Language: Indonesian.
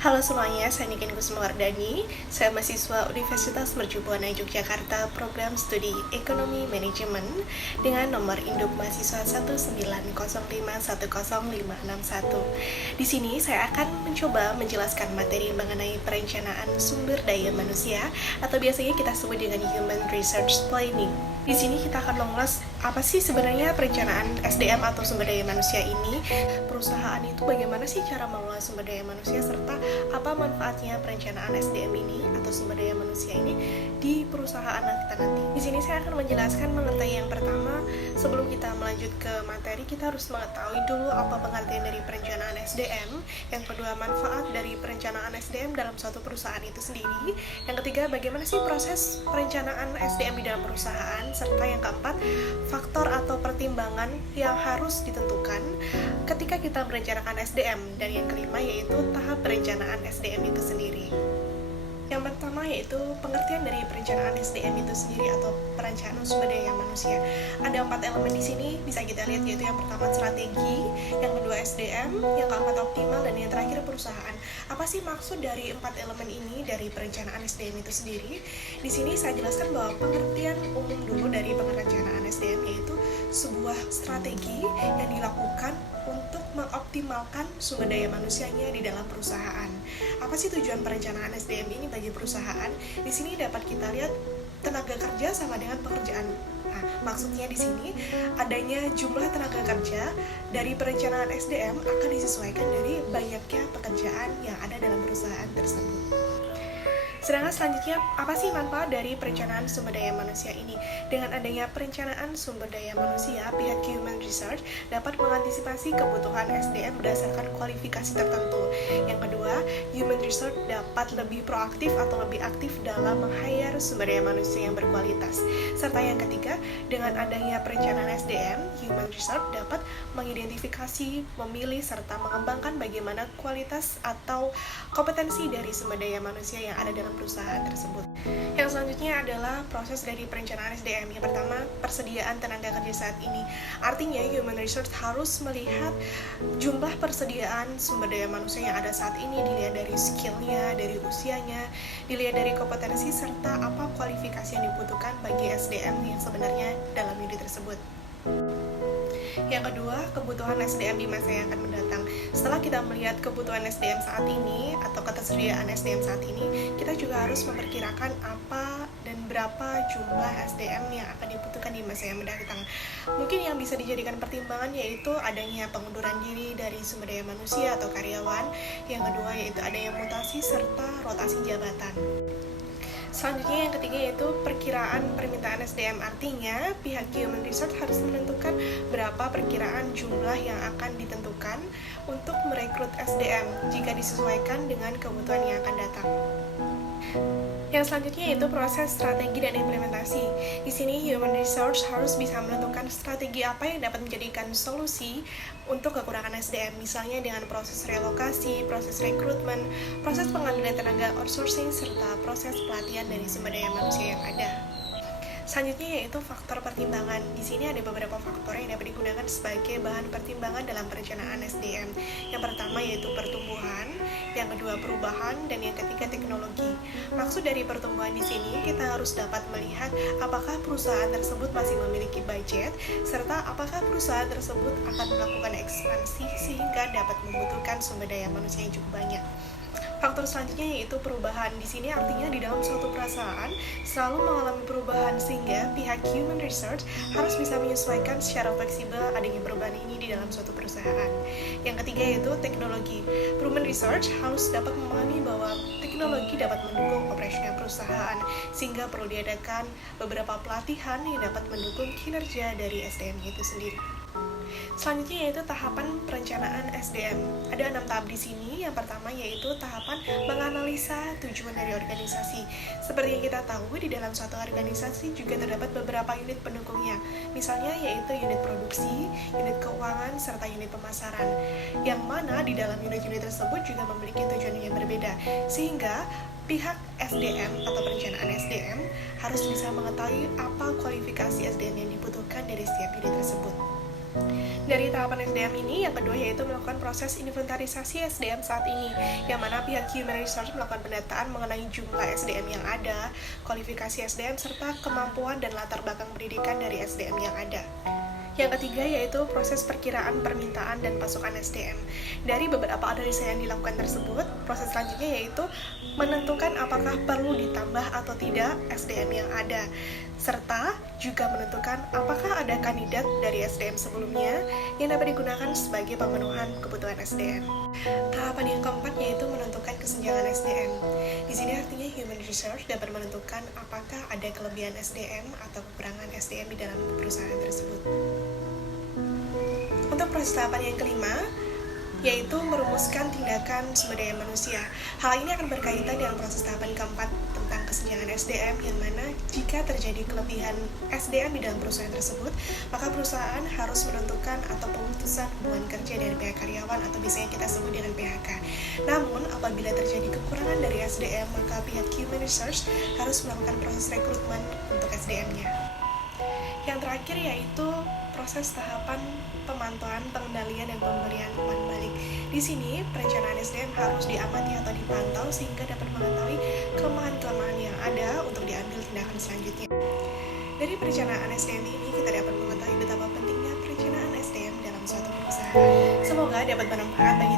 Halo semuanya, saya Niken Kusumawardani. Saya mahasiswa Universitas Mercubuana Yogyakarta, program studi Ekonomi Manajemen dengan nomor induk mahasiswa 190510561. Di sini saya akan mencoba menjelaskan materi mengenai perencanaan sumber daya manusia atau biasanya kita sebut dengan Human Resource Planning. Di sini kita akan mengulas apa sih sebenarnya perencanaan SDM atau sumber daya manusia ini, perusahaan itu bagaimana sih cara mengelola sumber daya manusia, serta apa manfaatnya perencanaan SDM ini atau sumber daya manusia ini di perusahaan kita nanti. Di sini saya akan menjelaskan mengenai yang pertama. Sebelum kita melanjut ke materi, kita harus mengetahui dulu apa pengertian dari perencanaan SDM. Yang kedua, manfaat dari perencanaan SDM dalam suatu perusahaan itu sendiri. Yang ketiga, bagaimana sih proses perencanaan SDM di dalam perusahaan, serta yang keempat, faktor atau pertimbangan yang harus ditentukan ketika kita merencanakan SDM, dan yang kelima yaitu tahap perencanaan SDM itu sendiri. Yang pertama yaitu pengertian dari perencanaan SDM itu sendiri atau perencanaan sumber daya manusia. Ada 4 elemen di sini bisa kita lihat, yaitu yang pertama strategi, yang kedua SDM, yang keempat optimal, dan yang terakhir perusahaan. Apa sih maksud dari 4 elemen ini dari perencanaan SDM itu sendiri? Di sini saya jelaskan bahwa pengertian umum dulu dari perencanaan SDM yaitu sebuah strategi yang dilakukan untuk mengoptimalkan sumber daya manusianya di dalam perusahaan. Apa sih tujuan perencanaan SDM ini bagi perusahaan? Di sini dapat kita lihat tenaga kerja sama dengan pekerjaan. Nah, maksudnya di sini adanya jumlah tenaga kerja dari perencanaan SDM akan disesuaikan dari banyaknya pekerjaan yang ada dalam perusahaan tersebut. Sedangkan selanjutnya, apa sih manfaat dari perencanaan sumber daya manusia ini? Dengan adanya perencanaan sumber daya manusia, pihak Human Resource dapat mengantisipasi kebutuhan SDM berdasarkan kualifikasi tertentu. Yang kedua, Human Resource dapat lebih proaktif atau lebih aktif dalam meng-hire sumber daya manusia yang berkualitas. Serta yang ketiga, dengan adanya perencanaan SDM, Human Resource dapat mengidentifikasi, memilih, serta mengembangkan bagaimana kualitas atau kompetensi dari sumber daya manusia yang ada dalam perusahaan tersebut. Yang selanjutnya adalah proses dari perencanaan SDM. Yang pertama, persediaan tenaga kerja saat ini. Artinya, Human Resource harus melihat jumlah persediaan sumber daya manusia yang ada saat ini, dilihat dari skillnya, dari usianya, dilihat dari kompetensi, serta apa kualifikasi yang dibutuhkan bagi SDM yang sebenarnya dalam unit tersebut. Yang kedua, kebutuhan SDM di masa yang akan mendatang. Setelah kita melihat kebutuhan SDM saat ini atau ketersediaan SDM saat ini, kita juga harus memperkirakan apa dan berapa jumlah SDM yang akan dibutuhkan di masa yang mendatang. Mungkin yang bisa dijadikan pertimbangan yaitu adanya pengunduran diri dari sumber daya manusia atau karyawan. Yang kedua yaitu adanya mutasi serta rotasi jabatan. Selanjutnya yang ketiga yaitu perkiraan permintaan SDM. Artinya pihak Human Resource harus menentukan berapa perkiraan jumlah yang akan ditentukan untuk merekrut SDM jika disesuaikan dengan kebutuhan yang akan datang. Yang selanjutnya yaitu proses strategi dan implementasi. Di sini Human Resource harus bisa menentukan strategi apa yang dapat menjadikan solusi untuk kekurangan SDM, misalnya dengan proses relokasi, proses rekrutmen, proses pengambilan tenaga outsourcing, serta proses pelatihan dari sumber daya manusia yang ada. Selanjutnya yaitu faktor pertimbangan. Di sini ada beberapa faktor yang dapat digunakan sebagai bahan pertimbangan dalam perencanaan SDM. Yang pertama yaitu pertumbuhan, yang kedua perubahan, dan yang ketiga teknologi. Maksud dari pertumbuhan di sini kita harus dapat melihat apakah perusahaan tersebut masih memiliki budget, serta apakah perusahaan tersebut akan melakukan ekspansi sehingga dapat membutuhkan sumber daya manusia yang cukup banyak. Faktor selanjutnya yaitu perubahan. Di sini artinya di dalam suatu perusahaan selalu mengalami perubahan sehingga pihak Human Resource harus bisa menyesuaikan secara fleksibel adanya perubahan ini di dalam suatu perusahaan. Yang ketiga yaitu teknologi. Human Resource harus dapat memahami bahwa teknologi dapat mendukung operasional perusahaan sehingga perlu diadakan beberapa pelatihan yang dapat mendukung kinerja dari SDM itu sendiri. Selanjutnya yaitu tahapan perencanaan SDM. Ada 6 tahap di sini. Yang pertama yaitu tahapan menganalisa tujuan dari organisasi. Seperti yang kita tahu, di dalam suatu organisasi juga terdapat beberapa unit pendukungnya. Misalnya yaitu unit produksi, unit keuangan, serta unit pemasaran. Yang mana di dalam unit-unit tersebut juga memiliki tujuan yang berbeda. Sehingga pihak SDM atau perencanaan SDM harus bisa mengetahui apa kualifikasi SDM yang dibutuhkan dari setiap unit tersebut. Dari tahapan SDM ini, yang kedua yaitu melakukan proses inventarisasi SDM saat ini, yang mana pihak Human Resource melakukan pendataan mengenai jumlah SDM yang ada, kualifikasi SDM, serta kemampuan dan latar belakang pendidikan dari SDM yang ada. Yang ketiga yaitu proses perkiraan permintaan dan pasokan SDM. Dari beberapa analisa yang dilakukan tersebut, proses selanjutnya yaitu menentukan apakah perlu ditambah atau tidak SDM yang ada, serta juga menentukan apakah ada kandidat dari SDM sebelumnya yang dapat digunakan sebagai pemenuhan kebutuhan SDM. Tahapan yang keempat yaitu menentukan kesenjangan SDM. Di sini artinya Human Resource dapat menentukan apakah ada kelebihan SDM atau kekurangan SDM di dalam perusahaan tersebut. Untuk proses tahapan yang kelima, yaitu merumuskan tindakan sumber daya manusia. Hal ini akan berkaitan dengan proses tahapan keempat tentang kesenjangan SDM, yang mana jika terjadi kelebihan SDM di dalam perusahaan tersebut, maka perusahaan harus menentukan atau pemutusan hubungan kerja dari pihak karyawan atau biasanya kita sebut dengan PHK. Namun, apabila terjadi kekurangan dari SDM, maka pihak Human Resource harus melakukan proses rekrutmen untuk SDM-nya. Yang terakhir yaitu proses tahapan pemantauan, pengendalian, dan pemberian umpan balik. Di sini, perencanaan SDM harus diamati atau dipantau sehingga dapat mengetahui kelemahan-kelemahan yang ada untuk diambil tindakan selanjutnya. Dari perencanaan SDM ini, kita dapat mengetahui betapa pentingnya perencanaan SDM dalam suatu perusahaan. Semoga dapat bermanfaat bagi